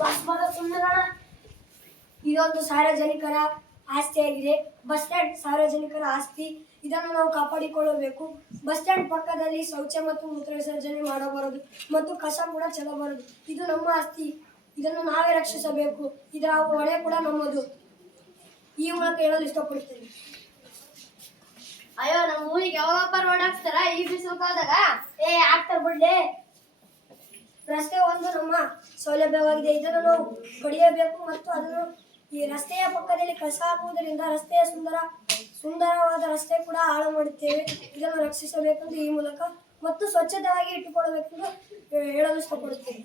Bus ಸುಮ್ಮನೆ ಇದೊಂದು ಸಾರ್ವಜನಿಕರ ಆಸ್ತಿಯಾಗಿದೆ. ಬಸ್ ಸ್ಟ್ಯಾಂಡ್ ಸಾರ್ವಜನಿಕರ ಆಸ್ತಿ. ಇದನ್ನು ನಾವು ಕಾಪಾಡಿಕೊಳ್ಳಬೇಕು. ಬಸ್ ಸ್ಟ್ಯಾಂಡ್ ಪಕ್ಕದಲ್ಲಿ ಶೌಚ ಮತ್ತು ಮೂತ್ರ ವಿಸರ್ಜನೆ ಮಾಡಬಾರದು ಮತ್ತು ಕಸ ಕೂಡ ಚೆಲ್ಲಬಾರದು. ಇದು ನಮ್ಮ ಆಸ್ತಿ. ಇದನ್ನು ನಾವೇ ರಕ್ಷಿಸಬೇಕು. ಇದರ ಹೊಣೆ ಕೂಡ ನಮ್ಮದು. ಈ ಮೂಲಕ ಹೇಳಲು ಇಷ್ಟಪಡುತ್ತೇನೆ. ಅಯ್ಯೋ, ನಮ್ಮ ಊರಿಗೆ ಯಾವಾಗಪ್ಪ ರೋಡ್ ಹಾಕ್ತಾರ ಈ ಬಿಸಿಲು ಕಾಲದಾಗ? ಆಗ್ತಾರೆ ಬಿಡ್ಲಿ. ರಸ್ತೆ ಒಂದು ನಮ್ಮ ಸೌಲಭ್ಯವಾಗಿದೆ. ಇದನ್ನು ನಾವು ಪಡೆಯಬೇಕು ಮತ್ತು ಅದನ್ನು ಈ ರಸ್ತೆಯ ಪಕ್ಕದಲ್ಲಿ ಕಸ ಹಾಕುವುದರಿಂದ ರಸ್ತೆಯ ಸುಂದರವಾದ ರಸ್ತೆ ಕೂಡ ಹಾಳು ಮಾಡುತ್ತೇವೆ. ಇದನ್ನು ರಕ್ಷಿಸಬೇಕೆಂದು ಈ ಮೂಲಕ ಮತ್ತು ಸ್ವಚ್ಛತೆಯಾಗಿ ಇಟ್ಟುಕೊಳ್ಳಬೇಕೆಂದು ಹೇಳಲು ಇಷ್ಟಪಡುತ್ತೇನೆ.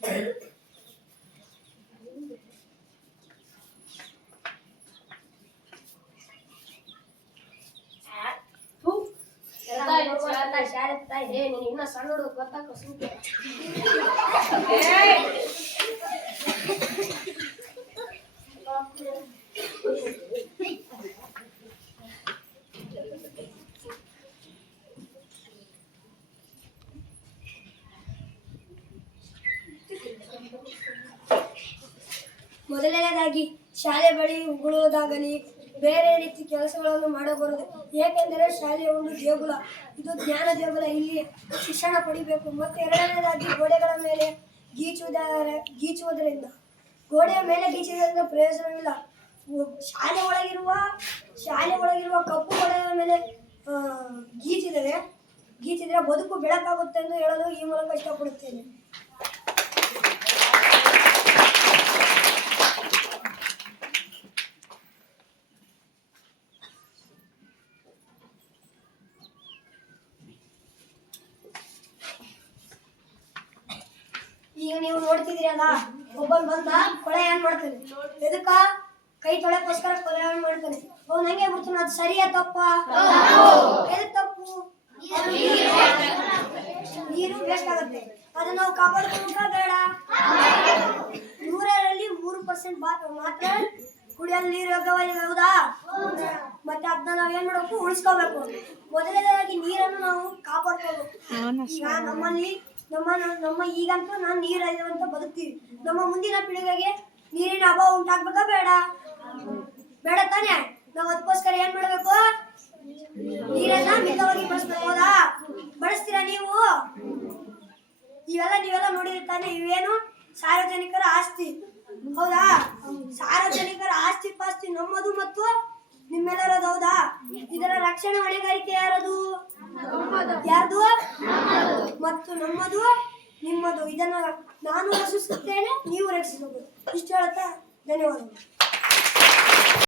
ಇನ್ನ ಸಣ್ಣ ಹುಡುಗ ಗೊತ್ತಾಕ ಸುಂಕೆ ಮೊದಲನೇದಾಗಿ ಶಾಲೆ ಬಳಿ ಉಗುಳುವುದಾಗಲಿ ಬೇರೆ ರೀತಿ ಕೆಲಸಗಳನ್ನು ಮಾಡಬಾರದು. ಏಕೆಂದರೆ ಶಾಲೆಯ ಒಂದು ದೇಗುಲ. ಇದು ಜ್ಞಾನ ದೇಗುಲ. ಇಲ್ಲಿ ಶಿಕ್ಷಣ ಪಡಿಬೇಕು. ಮತ್ತು ಎರಡನೇದಾಗಿ ಗೋಡೆಗಳ ಮೇಲೆ ಗೀಚುವುದರಿಂದ ಪ್ರಯೋಜನವಿಲ್ಲ. ಶಾಲೆ ಒಳಗಿರುವ ಕಪ್ಪು ಗೋಡೆಯ ಮೇಲೆ ಗೀಚಿದರೆ ಬದುಕು ಬೆಳಕಾಗುತ್ತೆ ಎಂದು ಹೇಳಲು ಈ ಮೂಲಕ ಇಷ್ಟಪಡುತ್ತೇನೆ. ಈಗ ನೀವು ನೋಡ್ತಿದ್ದೀರಲ್ಲ, ಒಬ್ಬನ್ ಬಂದ ಕೊಳೆ ಏನ್ ಮಾಡ್ತಾನೆ? ಎದಕ್ಕ? ಕೈ ತೊಳೆಕೋಸ್ಕರ ಕೊಲೆ ಮಾಡ್ತಾನೆ. ಅವ್ನು ಹಂಗೆ ಬಿಡ್ತಾನೆ. ಅದು ಸರಿಯಾ ತಪ್ಪ? ಎದಕ್ ತಪ್ಪು? ನೀರು ವೇಸ್ಟ್ ಆಗುತ್ತೆ. ಅದನ್ನ ನಾವು ಕಾಪಾಡ್ಕೊಂಡ್ರ ಬೇಡ? 100ರಲ್ಲಿ 3% ಮಾತ್ರ ಕುಡಿಯಲು ನೀರು ಯೋಗ್ಯವಾಗಿದೆ. ಹೌದಾ? ಮತ್ತೆ ಅದನ್ನ ನಾವೇನ್ ಮಾಡಬೇಕು? ಉಳಿಸ್ಕೋಬೇಕು. ಮೊದಲನೇದಾಗಿ ನೀರನ್ನು ನಾವು ಕಾಪಾಡ್ಕೋಬೇಕು. ಈಗ ನಮ್ಮ ಈಗಂತೂ ನಾನು ನೀರಿಲ್ಲ ಅಂತ ಬದುಕ್ತೀವಿ. ನಮ್ಮ ಮುಂದಿನ ಪೀಳಿಗೆಗೆ ನೀರಿನ ಅಭಾವ ಉಂಟಾಗ್ಬೇಕಾ ಬೇಡ? ಬೇಡ ತಾನೆ? ನಾವು ಅದಕ್ಕೋಸ್ಕರ ಏನ್ ಮಾಡ್ಬೇಕು? ನೀರನ್ನ ಮಿತವಾಗಿ ಬಳಸ್ಬೇಕು. ಹೌದಾ? ಬಳಸ್ತೀರಾ ನೀವು? ನೀವೆಲ್ಲ ನೋಡಿರ್ತಾನೆ. ಇವೇನು ಸಾರ್ವಜನಿಕರ ಆಸ್ತಿ. ಹೌದಾ? ಸಾರ್ವಜನಿಕರ ಆಸ್ತಿ ಪಾಸ್ತಿ ನಮ್ಮದು ಮತ್ತು ನಿಮ್ಮೆಲ್ಲರದು. ಹೌದಾ? ಇದರ ರಕ್ಷಣೆ ಹೊಣೆಗಾರಿಕೆ ಯಾರದು? ಮತ್ತು ನಮ್ಮದು ನಿಮ್ಮದು. ಇದನ್ನು ನಾನು ರಕ್ಷಿಸುತ್ತೇನೆ, ನೀವು ರಕ್ಷಿಸಬಹುದು. ಇಷ್ಟು ಹೇಳುತ್ತಾ ಧನ್ಯವಾದಗಳು.